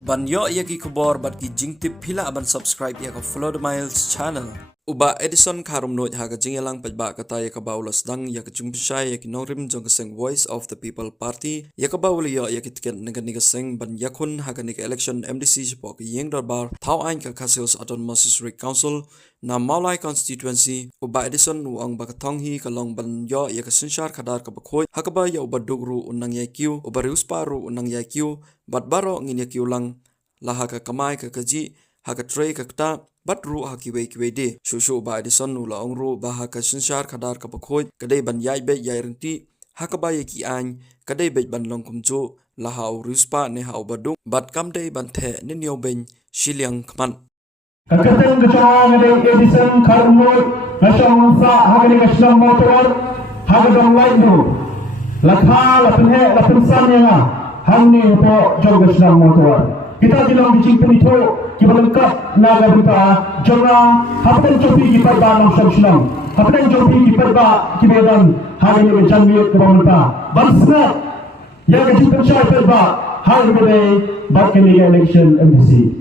Banyo ia ki kubor bat ki jingtip pila aban subscribe ia ka follow the miles channel. Uba Edison karum noit haga jingelang pajba kata ia ka baulas dang ia ka jumpishay ia ki nongrim jong kaseng Voice of the People Party ia ka bauli ia ki tiket nega nega seng ban yakun haga nega election MDC jipok yeng darbar thau ain ka Khasios Autonomous District Council na Maulai constituency. Uba Edison uang bakatong hi kalong ban yo ia ka sinshar kadar ka bakhoy hakaba ia uba dugru unang yakiu uba riusparu unang yakiu bat baro ngin yakiu lang laha ka kamai ka kaji haka tray ka kta bat ru ha kiwe de shushu ba Edison ula ongru ba ha ka sinshar khadar ka bakhoy kadai ban yai be yai ringti haka ba ye ki an kadai be ban long kumchu laha uruspa ne ha ubadu bat kam dei ban the ne nyo ben shiliang kman kakateng kecang ada Edison karmoy nasyong sa hagani kaslam motor hagadong lainu lakha lapenhe lapensan yang hamni po jog kaslam motor kita bilang bicing penito kita lengkap naga berita jora hapten copi kita dalam syam hapten copi kita kibedan hari ini janmi kebangunan bansna yang kecil syai perba hari ini bakal election MDC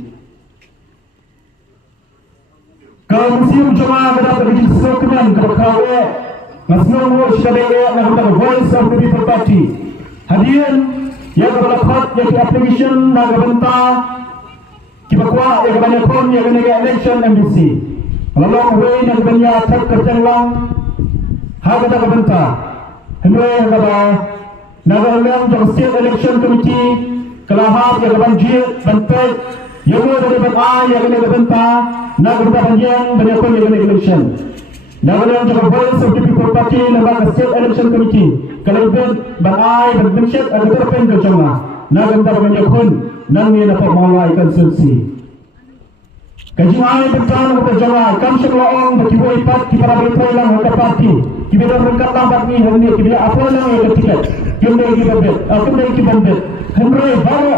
kalau musim jemaah kita pergi sekolah kita kawe nasional mau sekadar nak kita Voice of the People Party hadirin yang berlaku yang application nak benta kita kuat yang banyak pun yang kena election MDC lalu way yang banyak tak terjanglang hak kita benta hendak kita nak ulang jang state election committee kelahap yang banjir bantai yang dari bantai yang kena benta nak kita panjang banyak pun yang kena election nak ulang jang Voice of the People Party nak state election committee kalau bantai berbentuk ada terpen kecama nak kita banyak pun nang ni dapat Maulai konstitusi. Kajian berjalan kepada jawab. Kami sekeloong berkibai pat kita berperai lang untuk parti. Kita berangkat lambat ni hari ni kita apa lang yang ketiket. Kita kita bet. Aku dah kita bet. Henry baru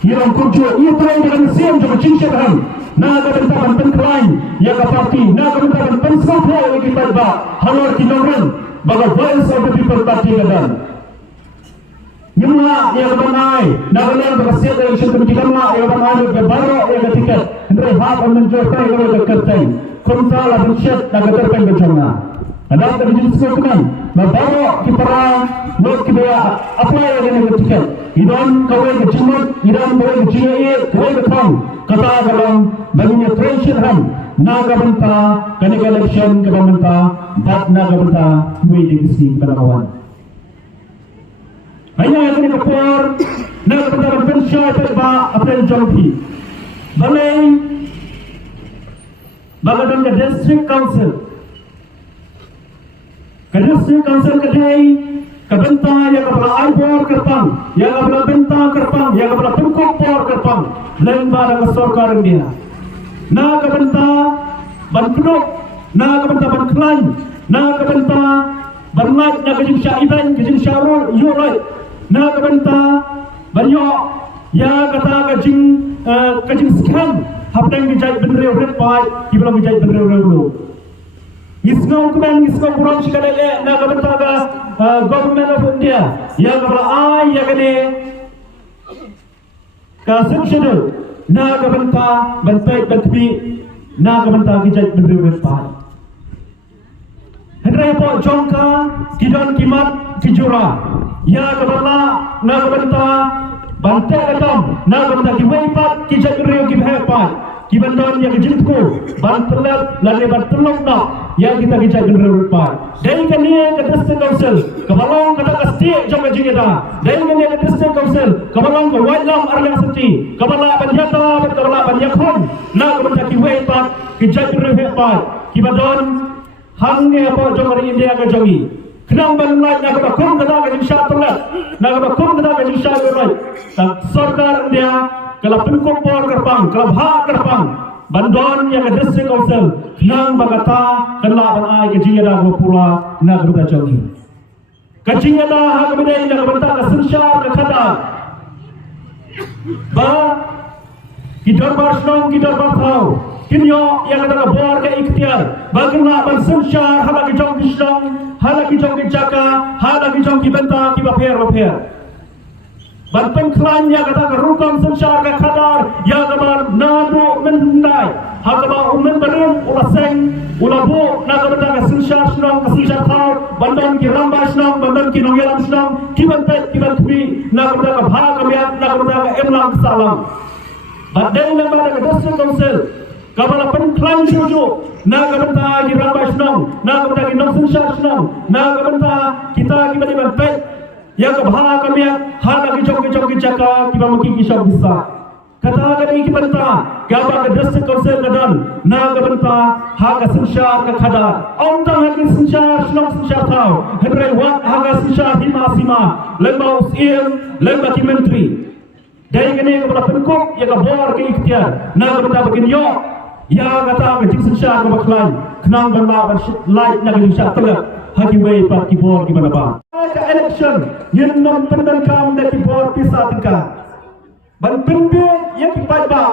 yang kunci itu yang dengan siam juga cincin ham. Naga bentaban penklaim yang ke parti. Naga bentaban pensapa yang kita bah. Halor kita orang bagai Voice of the People Party kedan. Nyumla yang banai, naga berhasil election committee kamla yang banai yang baru yang tiket. Henry hak menjadi yang kertai. Kontrol bersyat naga terpen berjana. Ada terjadi sesuatu baru kita lot kita apa yang tiket. Idan kawai kecimat, idan kawai kecil, kawai ketang. Kata dalam baginya treasure ham. Naga benta, kena election kebenta, bat naga benta, duit dikisi pada kawan. Hanya yang ini kepor, nak berdalam pensyai terba apa yang jauhi. Balai, bagadang ke district council. Ke district council kedai, ke benta yang kepala aibor kerpang, yang kepala benta kerpang, yang kepala pengkop por kerpang, lembar ke sorkar dia. Nak ke benta ban kedok, nak ke benta ban kelan, nak ke benta ban lat, nak ke jinsya iban, ke jinsya rol, yurai. Nak benta banyak ya kata kajing scam hapdang dijai bener bener pai kibla dijai bener bener isno kuman isno kurang sekadar nak benta ga government of India ya kala ai ya kene ka section nak benta bentai betbi nak benta dijai bener bener pai Henry po jongka kidon kimat kijura ya kebala na kebenta bante katam na kebenta kiwaipat kijak riyo kibhepat kibandon ya kijitku bantelat lalle bantelok na ya kita kijak riyo pat dai kania ke district council kebalong kata kastie jong jingeda dai kania ke district council kebalong ke wailam arlang senti kebala banjata kebala banyakhon na kebenta kiwaipat kijak riyo pat kibandon hangge apa jong ri India ke jongi kenang banulai nak bakum kata ke jinsya terlet nak bakum kata ke jinsya terlet sarkar India kalau pengkop por kerpang kalau hak kerpang bandon yang ke district council kenang bagata kena banai ke jingada ke pula nak berita jongi ke jingada hak bedai nak berita ke sensyar ke kata ba kita bersong kita bertau kinyo yang kata bor ke ikhtiar bagaimana bersensyar halaki jong kisong halaki jong kijaka halaki jong kibenta kibaper baper ban pengklan yang kata ke rukam sensyar ke kadar hakaba ummen balun ula seng ula bu na ka ta sinshar snong sinshar thau bandon ki ramba snong bandon ki nongyalam snong kiban pet kiban kumi na ka ta bha ka ya na ka ta emlam salam badeng na ba ka district council kabala pen klan jojo na ka ta ki ramba snong na ka ta ki nong sinshar snong na ka ta kita kiban pet ya ka bha ka ya ha ka ki chok ki chaka kiban ki kisah bisa kata kali kibanta gaba ka district council kadan na gabanta ha ka sinshar ka khada onta ha ki sinshar snong sinshar thau hebre wa ha ka sinshar hima sima lemba usim lemba ki menteri dai kene ka bala penkop ya ka bor ke ikhtiar na gabanta bagin yo ya kata ka jing sinshar ka baklan knang ban ma ban light na ka sinshar telak ha ki wei pa ki bor ki bala ba ka election yin non pendan kam da ki bor pisa tingka ban pembe yang kipai ba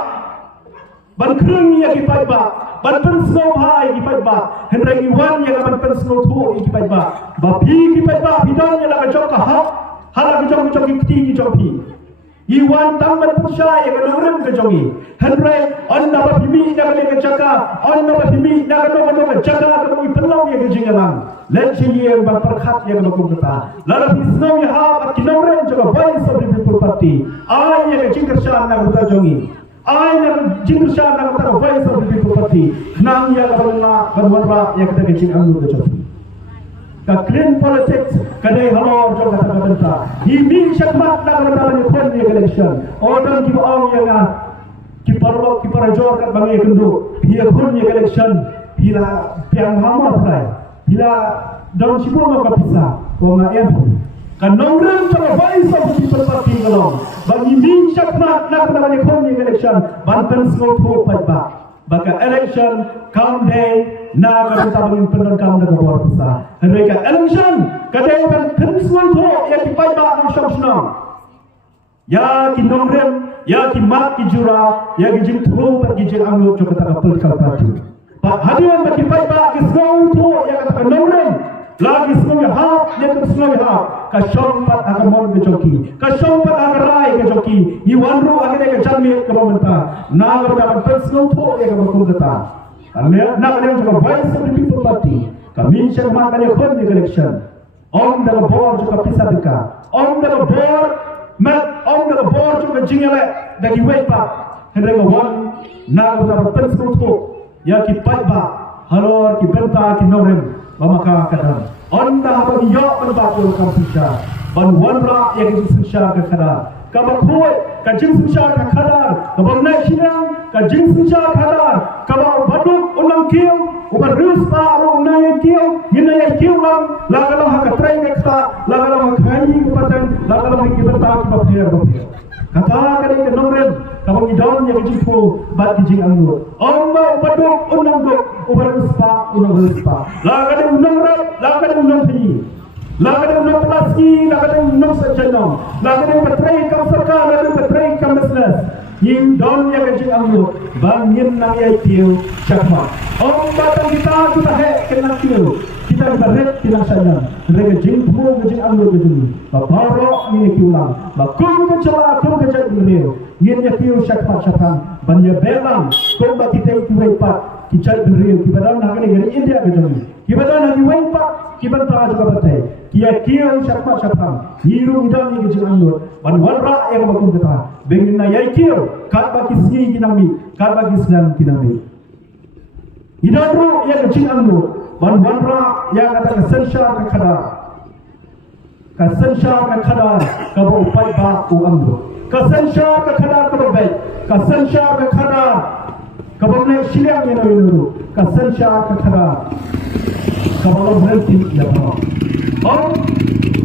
ban krung yang kipai ba ban pen snow hai kipai ba hendrai wan yang ban pen snow thu kipai ba phi kipai ba bidon yang la jok ka ha hala ka jok ki ti ki jok phi iwan tam ban pusha yang ngrem ka jogi hendrai on da ba bimi da ka le jaka on da ba bimi da ka no ka jaka ka mo pelau yang jingalang let chi yang ban perkhat yang no kumta la la snow ya ha at kinamrem jaka voice of the people party ai yang jingkershan na buta jongi ai yang jingkershan na buta voice of the people party nang ya karna banwara yang kita jing anu ka jogi ka clean politics kadai halo jong kata kata hi min shakmat na karna ni kon ni election odon ki ong yang ki parlo ki parajor kat bangi kundu hi kon ni election bila piang hama prai bila dalam sibuk mau kapisa wong em kan nongren cara voice of people party kalong bagi min shakmat na karna ni kon ni election banten snow thu pa baka election count day na ka ta bangin pendon kam na bor sa mereka election kadai ban krisman tho ya ki pai ba ang shop sno ya ki nongren ya ki mat ki jura ya ki jing tho par ki jing ang lo jo ka ta political party ba hadian ba ki pai ba ki sno tho ya ka nongren lagi sno ya ha ya ka sno ya ka shop pat ang mon ke joki ka shop pat ang rai ke joki ni wanru agade ke jammi ke momenta na ga ta ban sno tho ya ka ko ta Alhamdulillah, nak ada juga voice of the people party. Kami syarman kali kon di election. Om dalam board juga pisah deka. Om dalam board, om dalam board juga jingale dari wepa. Henry Gawon, nak dalam penskutu. Ya ki paiba, halor ki benta ki norem, bamaka kadang. Om dah bagi yo berbat yo kampusha. Ban wanra ya ki susha ke kada. Kabakoi, kajing susha ke kada. Kabamna sidang kajing susha kada. Kalau baduk ulang kiu, ubar ruspa ulang naya kiu, hinaya kiu lang, lagalau hak trai kata, lagalau hak haji kupatan, lagalau hak kiberta kibapir bapir. Kata kadang ke nomren, kalau idon yang jipu bat kijing anggur. Omba baduk ulang duk, ubar ruspa ulang ruspa. Lagalau ulang rap, lagalau ulang haji. Lagalau ulang pelaski, lagalau ulang sejenong, lagalau petrai kam sarkar, lagalau petrai kam business. Yin don yang kecil anggur, bangin nang yai tiu cakma. Om batang kita he kena tiu, kita berret kena sana. Mereka jing puluh kecil anggur kecil. Baparo ini kiulang, bakum kecela kum kecil beliau. Yin ya tiu cakma cakang, banya belang, kum bat kita itu wepat, kecil beliau. Kibadan nak ni dari India kecil. Kibadan nak wepat, kibadan tak juga batai. Kia kiu cakma cakang, hiru idam ini kecil anggur. Ban warra yang bakum kata. Bengin na yai kiu, kat bagi sini kinami, kat bagi Islam kinami. Idadru yang kecil anggur, ban wanra yang kata kesensya ke kadar, kesensya ke kadar, kau upai ba u anggur, kesensya ke kadar kau baik, kesensya ke kadar, kau boleh silang yang dulu, kesensya ke kadar, kau boleh berhenti yang mana. Om,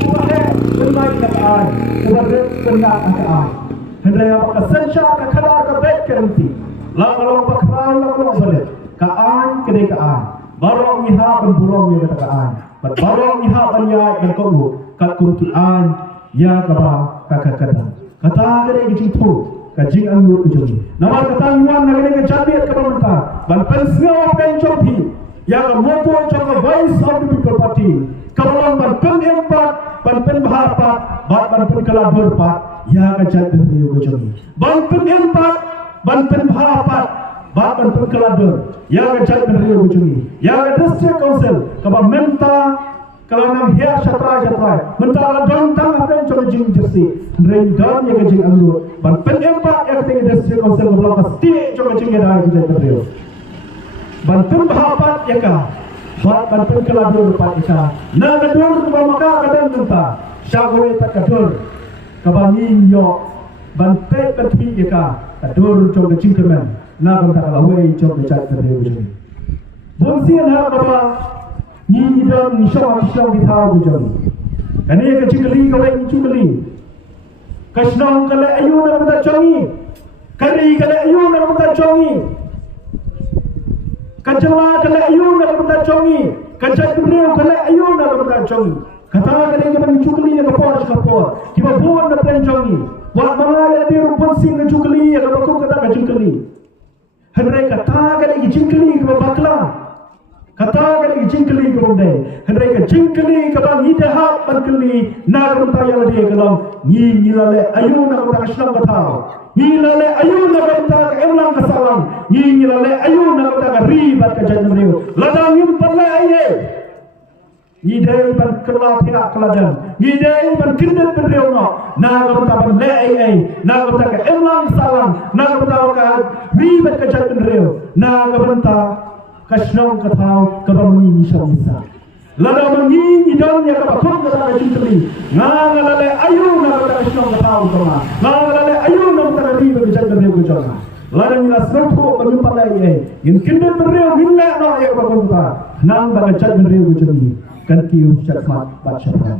ubai benar keadaan, ubai benar keadaan. Hendai apa kesensya ke kadar ke baik kerenti. Lalu pakrau lalu boleh. Kaan kedai kaan. Barang miha penburung yang kata kaan. Barang miha banyak dan kau kat kurtian ya kaba kakak kata. Kata kedai kecil tu kajing anggur kecil. Nama kata yuan negeri kecabit kepemerintah. Ban pensio pencopi. Ya kemopo coba voice of the people party. Kalau ban pen empat, ban pen bahapat, ban pen kelabur pat. Ya kajat beliau kecil. Ban pen empat, ban pen bahapat. bahkan perkelador yang ngajak Rio Bujuni yang district council kaba menta kalau nang hiar syatra mentara dontang apa yang coba jing jersi rendam yang jing anggur ban penempat yang tinggi district council kaba pasti coba jing ada ngajak Rio ban pembahapat ya ka ban perkelador pat ika na gadur kaba maka kadang menta syagwe tak gadur kaba minyo ban pet berpi ya ka gadur coba jing kemen na kata kalawai coba ngajak Rio Bujuni bonsian ha kaba ni dan ni syawak bitau bujang kani ke cikeli kau yang cikeli kasnong kale ayu na mata chongi kari kale ayu na mata chongi kajala kale ayu na mata chongi kajak brio kale ayu na mata chongi kata kale ke bani cikeli na kapor kiba bon na plan chongi wa malaya di rumpun sing na cikeli ya kapok kata cikeli henry kata kale ke cikeli ke bakla kata kali jingkeli ke bende hendai ke jingkeli ke bang hidah berkeli nak bertanya dia kalau ni lale ayu nak bertasam katau ni lale ayu nak bertak emlang kesalang ni lale ayu nak bertak ribat ke janmriu ladang yum perle aye ni dai berkelah tidak keladan ni dai berkindet beriu no nak bertak le aye nak bertak emlang kesalang nak bertak ribat ke janmriu nak bertak kasnong katau kabami mishamisa lada mangi idon ya kabakon kata kacintri ngalale ayu na kata kasnong katau kama ngalale ayu na kata riba kejaga riba kejaga lada mila serpo kami palai in kinde beriu minna no ya kabakon kata nang baga kejaga riba kejaga kan kiu syakmat bacapan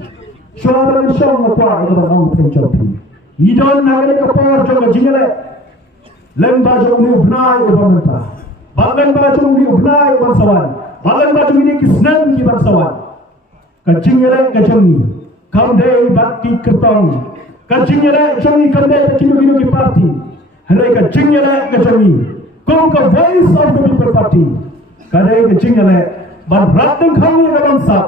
suara shong apa itu bang pencopi idon nagale kapor joga jingale lemba jogi ubnai ubamenta bagan baju ni ubnai bangsawan bagan baju ni kisnan ki bangsawan kacingere kacangi kamde bakti kertong kacingere cangi kamde kinu ki parti hanai kacingere kacangi kong ka voice of the people party kadai kacingere ban rat deng khang ya bangsa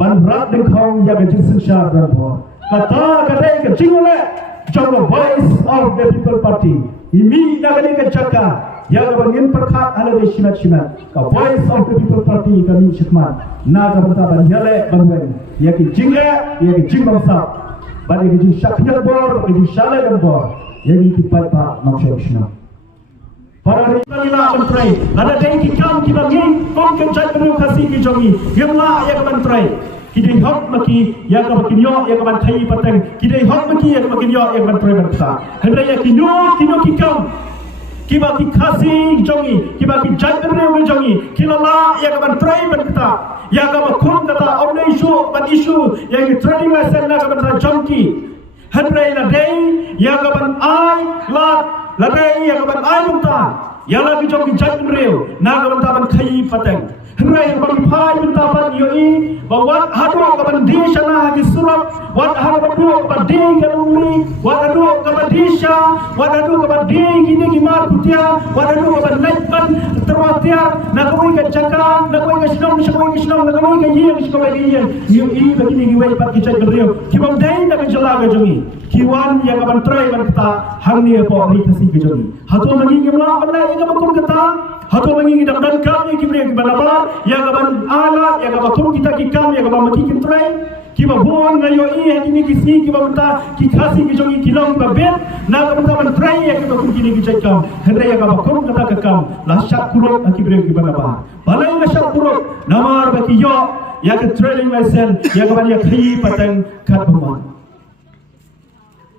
ban rat deng khang ya gajing sensyar dan bo kata kadai kacingere jong voice of the people party imi nagani kacaka yang bangin perkat ala de shimat ka voice of the people party kami shikmat na ka banta ban yale banwen ya ki jinga ya ki jimbang sa ban ki jing shaknya bor ki jing shale dan bor ya ki pai pa na shishna para ila mentrai ada dei ki kam ki bangin kom ke chat bru khasi ki jogi gemla ya ka mentrai ki dei hok maki ya ka bakinyo ya ka ban thai pateng ki dei hok maki ya ka bakinyo ya ka ban mentrai banta hendra ya ki no ki kam kiba ki khasi jongi kiba ki jadre me jongi kilala ya ka ban trai ban kata ya ka ba khum kata onne issue ban issue ya ki trading asset na ka ban jongi hadre la day ya ka ban ai la day ya ka ban ai mumta ya la ki jongi jadre na ka ban khai pateng hadre ya ban phai mumta ban yoi ba wat hadu ka ban dishana ki surat wat hadu ka ban de galumi wat hadu ka ban disha wat hadu ka ban de gini ki mar kutia wat hadu ka ban laiban terwatia na koi ka chaka na koi ka shnong na koi ka yin yoi begini ki wai pat ki chat rio ki bang dai na ka jala ga jongi ki wan ya ka ban trai ban kata hang ni po ri kasi ki jongi hatu mangi ki mala ban ya ka ban kata hatu mangi ki dan kam ki bre ki balabar ya ka ban ala ya ka ba kita ki kam ya ka ba maki ki trai ki ba bon ngayo i ni ki si ki ba mata ki khasi ki jongi ki long ba bet na ka mata ban trai ya ki ba ki ni ki chai kam hendra ya ka ba kom kata ka kam la syak kurok ki bre ki ba balai la syak kurok namar ba ki yo ya ka training myself ya ka ban ya khai patang khat bang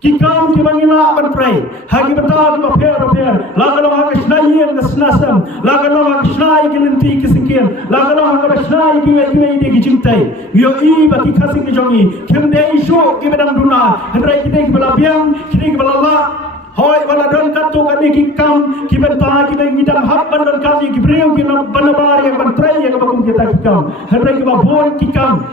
ki kam ki bangila ban trai hagi bata ki ba fair la ka lo ha ka shnai yang ka snasam la ka lo ha ka shnai ki linti ki sikin la ka lo ha ka shnai ki we de ki jingtai yo i ba ki khasi ki jongi kem de isu ki bedang duna hendrai ki de ki bala biang ki de ki bala la hoi wala don katu ka ki kam ki bata ki de ngidam hab ban don kam ki breu ki na banabar yang ban trai yang ba kum ki ta ki kam hendrai ki ba bon ki kam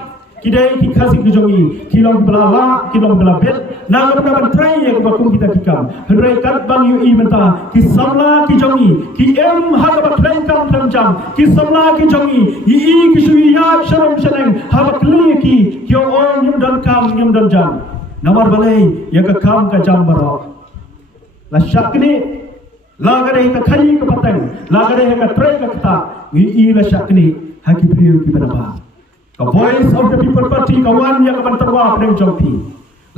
kidai ki khasi ki jongi kilong belala kilong belabet na ka ban trai ya ka kum kita kikam hendrai kat bang yu i menta ki samla ki jongi ki em ha ka trai kam tham jam ki samla ki jongi i ki sui ya sharam shaneng ha ba kli ki kyo on yum dan kam yum dan jam namar balai ya ka kam ka jam baro la shakni lagare ka khayi ka patang lagare ka trai ka kata ngi la syakni haki priu ki banaba ka voice of the people party ka wan ya ka bantarwa pedang jompi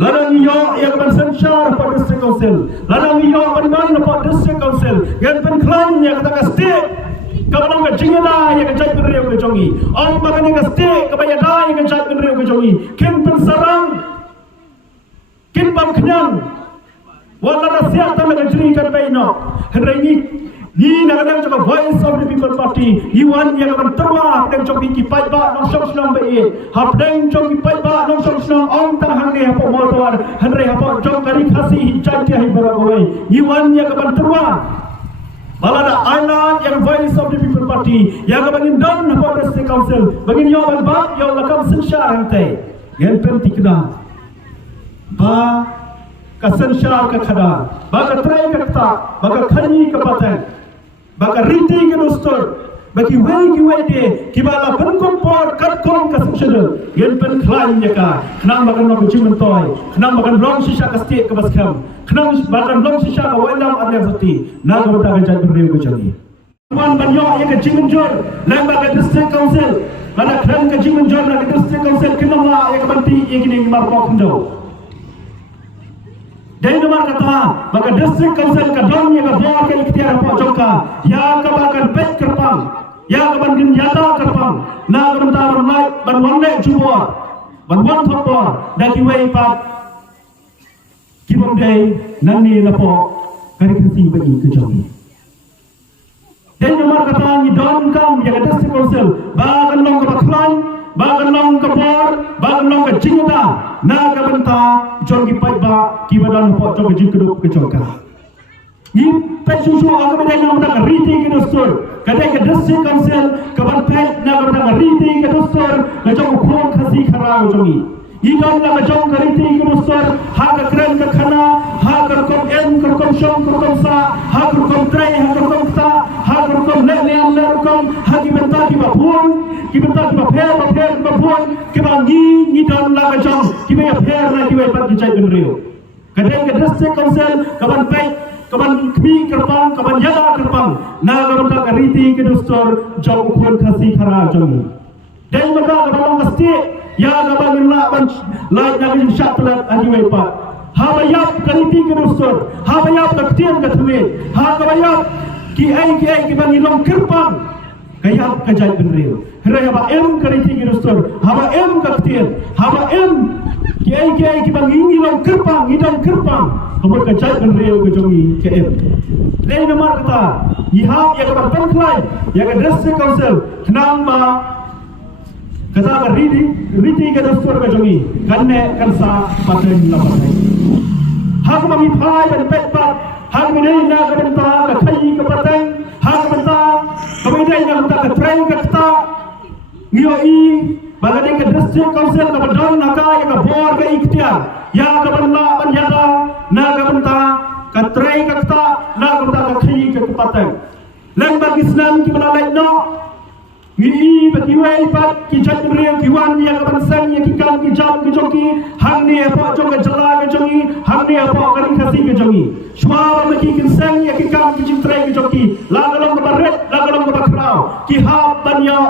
ladang yo ya ka ban sanshar pa district council ladang yo ban ban pa district council gan pen klan ya ka state kabanang ka jingada ya ka jai priu ka jongi on bagani ka state ka bayada ya ka jai priu ka jongi kin pen sarang kin bam knyang wala na siya ta na jiri kan bayno henry ni na kadang jaka voice of the people party iwan yang akan terwa pedang jok ki pai ba nong song snong be ha pedang jok ki pai ba nong song snong ong ta hang ne hapo motor henry hapo jok kari khasi chai ti hai baragoi iwan yang akan terwa balada island yang voice of the people party yang akan indon hapo district council bagin yo ban ba yo lakam sensyar hangtai gen pen tikna ba kasan syar ka khada baka trai ka kata baka khani ka patang baka riti ka dostor baki wai ki wai de ki bala benkom por kat kom ka seksyon gen pen klan nya ka khnang bakan no jimen toy khnang bakan long sisa ka state ka baskam khnang bakan long sisa ka walam adya sati na ka bata ka jai reu ka jani man banyo ya ka jimen jor lang baka district council mana klan ka jimen jor na district council kinama ya ka banti ya kini mar ko khndo dari nomor kata maka district council ka don ya ka boa ka ikhtiar po joka ya ka bakan pet kerpang ya ka ban gin yata kerpang na ka ban tar nai ban wanne jubo ban wan thopor da ki wei pat ki bom dei nanni na po kari kasi ba i ka jogi dari nomor kata ni don kam ya ka district council ba kan long ka baklan bagan long ka por bagan long ka jingda na ka banta jogi pai ba ki badan po jog jingkup ke joka ni pe susu aga bedai na mata riti ke dostor kadai ke district council ka ban pe na ka mata riti ke dostor na jog khon khasi khara jogi idon na ka jog riti ke dostor ha ka kran ka khana ha ka kom em ka kom shom ka kom sa ha ka kom trai ha ka kom sa ha ka kom le le kom ha ki banta ki ba phun ki banta ki ba pher ki ba phun ki ba ngi don la ka jog ki ba pher na ki ba pat ki chai ben reu kadai ke district council ka ban pe kaban kmi kerpang kaban yada kerpang na gamta kariti ke dostor jog khon khasi khara jong dai maka kaban kasti ya gaban la ban la nabi shatlat ajiwe pa ha bayap kariti ke dostor ha bayap taktian ke thme ha bayap ki ai ban ilong kerpang kayap kajai benreu hera ba em kariti ke dostor ha ba em taktian ha ba em ki ai ki ban ilong kerpang idam kerpang kamu kacau benreu ke jongi KM. Dari nomor kata, ihap yang kabar penklai, yang ke district council, kenang ma, kata kabar riti ke dostor ke jongi, kanne kansa paten la paten. Hak mami phai ben pet pat, hak menai na ke benta ke khai ke paten, hak benta, kemudian na benta ke train ke kata, ngio i, bagadi ke district council ke badan naka yang ke bor ke ikhtiar, ya ke benda banjata na kabanta katrai kakta na kabanta kakhi ke patang lang bagi Islam ki balalai no ngi bagi wei pat ki jatri ki wan ya kaban sang ya ki kam ki jam ki joki hang ni apa jong ke jala ke jongi hang ni apa kan khasi ke jongi shwa ba ki kin sang ya ki kam ki jitrai ke joki la galong ke baret la galong ke bakrao ki ha banyo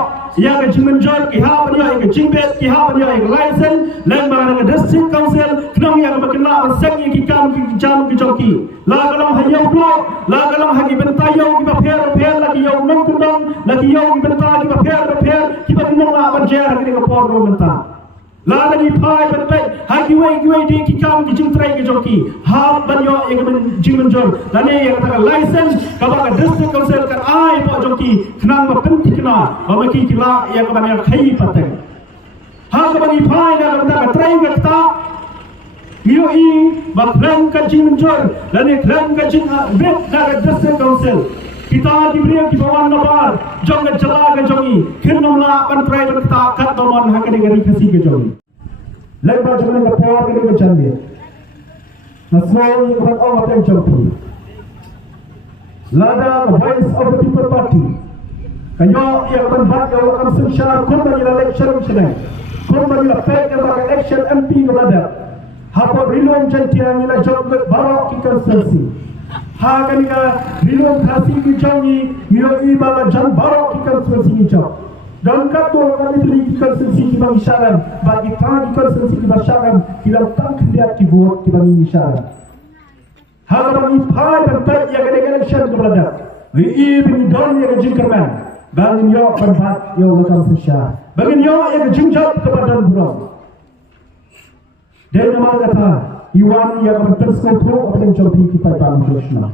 ya ke jimenjor ki ha banyo ya ke jimbet ki ha banyo ya ke license lang ba ke district council knong ya ke bakna sang ya ki kam ki jam ki joki la galong hayau blo la galong hagi bentayo ki ba pher la ki yau nong kundong la ki yau ki benta ki ba pher ki ba nong la ban jer ki ke por ro benta la lagi phai ban pe hagi wei de ki kam ki jintrai ki joki ha banyo ya ke jimenjor la ne ya ka license ka ba ka district council kan ai po joki knang ba penti kna ba ma ki la ya ka ban ya khai pateng ha ka ban phai na ka trai ka ta Mio i bakran ka jimenjor la ne kran ka jing bet na ka district council kita diberi di bawah nabar jong ke jala ke jongi khinom la ban trai ban ta kat domon ha ke gari khasi ke jongi lebar jong ke por ke jande nasro ni ban o maten jompi lada voice of the people party kanyo yang ban bat yo kam sunshar kon ban election chene kon ban la pek ke election MP ke lada hapo rilon chantian ila jog baro ki constituency Hakan ka rilong khasi ki changi mio ibala jan barok ki konstitusi ni chok. Dan kato kami beri ki konstitusi ki bang isyarat bagi tang ki konstitusi ki basyarat kita tang kendiat ki vote ki bang isyarat. Hakan ipay berbat ya kena election ke berada. Wi bin don ya jingkerman. Bangin yo berbat yo lekam sesya. Bangin yo ya jingjat kepada burung. Dan nama kata Iwan yang berterus pro apa yang jawab kita dalam Krishna.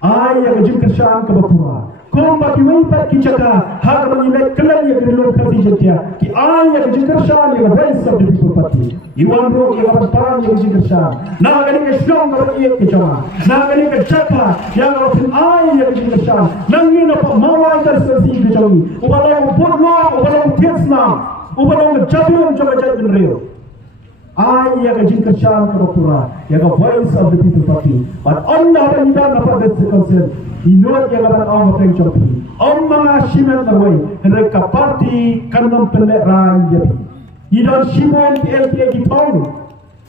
Ay yang jingkershan ke bapura. Kau bagi wipat kicaka hak menilai kelan yang berlok kasih setia. Ki ay yang jingkershan yang voice of the people party. Iwan ro yang berperan yang jingkershan. Nak kali ke strong orang ia kecawa. Nak kali ke caka yang orang ay yang jingkershan. Nangin apa mawai tersesi kecawi. Ubalang purno, ubalang tiasna, ubalang jabion coba jadi real. I yang jingkershan ke bapura, yang voice of the people party. But on the other hand, apa that concern? Inut yang akan orang terjadi. Mga simen terway, mereka parti kanam pendek rakyat. Idan simon LTA kitong,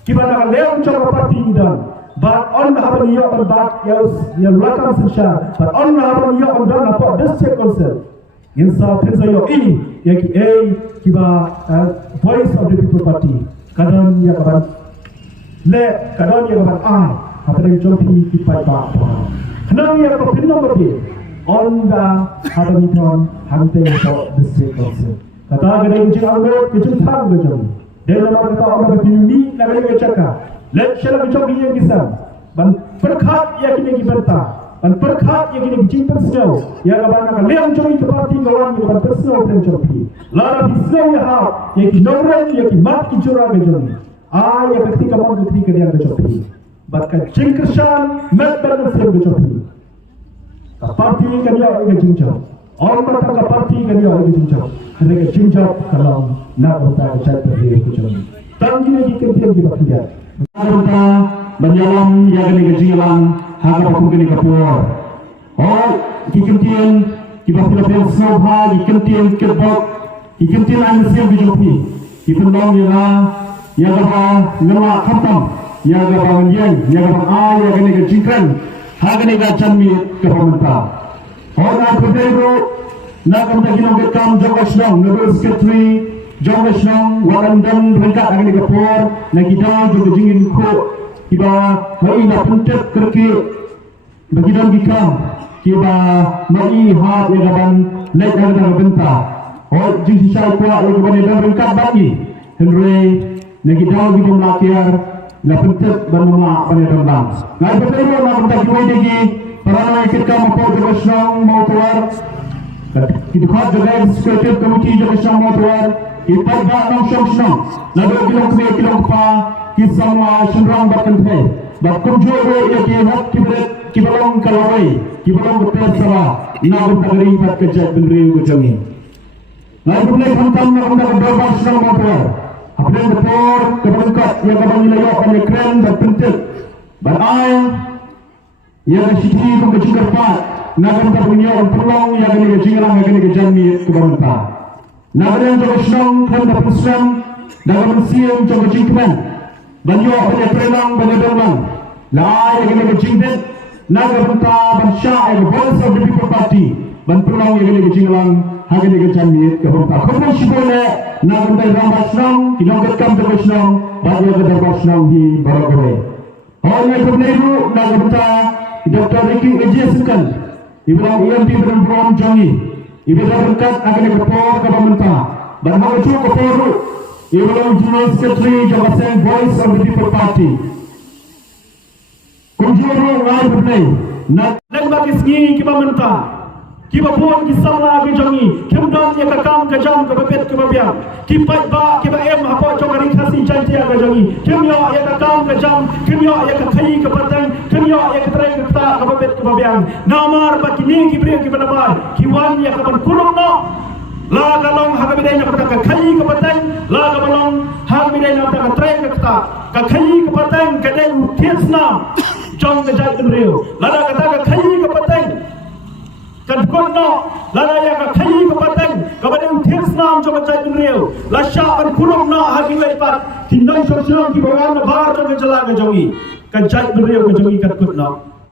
kibana leon coba parti idan. But on the other hand, but yang lakukan sesat. But on the other hand, on dan apa that concern? Insa pensa yo yang kiba voice of the people party. Kadang yang akan kadang yang akan apa yang joki kita bawa. Kenang yang berpindah berbeda. Onda Habaniton Hante Shop District Council. Kata kadang jika anda kejutan berjam. Dan nama kata anda berpindah negara bercakap. Let shall we joki yang kisah. Ban perkat yang kini kita. Ban perkat yang kini cinta sejauh. Yang kapan akan leang joki keparti kawan yang kapan tersebut dan joki. Lara bisau yang hak yang kini nomor yang kini mat kicurah berjam. Yang ketika mau ketika dia berjoki. Bahkan jingkershan melbaran siap berjoki. Parti kan dia orang jingjau. Orang berkata parti kan dia orang jingjau. Mereka jingjau kalau nak bertahan cakap diri kucing. Tanggi lagi kempian di bagian. Kita menyalam yang kini kejingan harga pun kini kapur. Oh, kempian kita pilih soha, kempian kebab, kempian anda siap berjoki. Kita dong yang apa nama khatam, yang apa menjeng, yang apa yang kini kejingkan. Hagani ka jammi ke pemerintah. Orang berbeda nak kita kita kam jawabnya, Nurul Sekretari jawabnya, waran dan berangkat agani kapur, nak kita juga jingin ko, kita mai nak pentet kerki, bagi dan kita kita mai hat yang kapan naik agani pemerintah. Oh jingsi saya kuat yang kapan dan berangkat bagi, Henry nak kita juga melakukan Lapentet bernama Panjang. Ngai betul nak bentak kue lagi. Para kita mampu jawabnya mau keluar. Kita khat juga eksekutif komiti jawabnya mau keluar. Kita dah nongshong. Lalu kita pa kita sama senrang berkentai. Bakum joro ya kita long kalawai. Kita long betul salah. Nak bentak lagi buat kerja bendera kejami. Ngai boleh hantam nak bentak jawabnya mau keluar. Apa yang betul keberangkat yang kapan nilai pada keren dan penting berai yang sisi pembecik kerpat nak kita punya peluang yang kini kejingan yang kini kejami keberangkat nak ada yang jaga senang kan dapat senang dalam mensiam jaga jingkran banyak pada perenang banyak dorang lah yang kini kejingan nak kita bersya yang voice of the people party dan peluang yang kini kejingan yang kini kejami keberangkat kemudian sibole nak kita rampas senang kita kam jaga senang bagi kita rampas senang di barang-barang orang yang berleru nak kita Dr. Ricky Ejeskan Ibrahim EMP Beram Jangi Ibrahim berkat akan dikepor ke pemerintah dan mengacu ke Peru Ibrahim General Secretary Jabatan Voice of the People Party Kunjuru ngai berlei nak bagi segi ke pemerintah kiba puan kisala ke jangi kemdan ya kakam ke jam ke bebet ke babiang kipat ba kiba em apa cokari khasi janji ke jangi kemyo ya kakam ke jam kemyo ya kakai ke patang kemyo ya ketrai ke ta ke bebet ke babiang namar ba kini kibre ke namar kiwan ya kapan kulung no la kalong ha bidai na ka kakai ke patang la kalong ha bidai na ka ketrai ke ta kakai ke patang kadai tiasna jong ke jai rio la kata kakai ke patang kan kono lada yang kakai kepaten kepada utias nam coba cai real lasya kan kurung na hagi lepat tinang sosial ki bawan bar coba jala ke jongi kan cai real ke jongi kan kono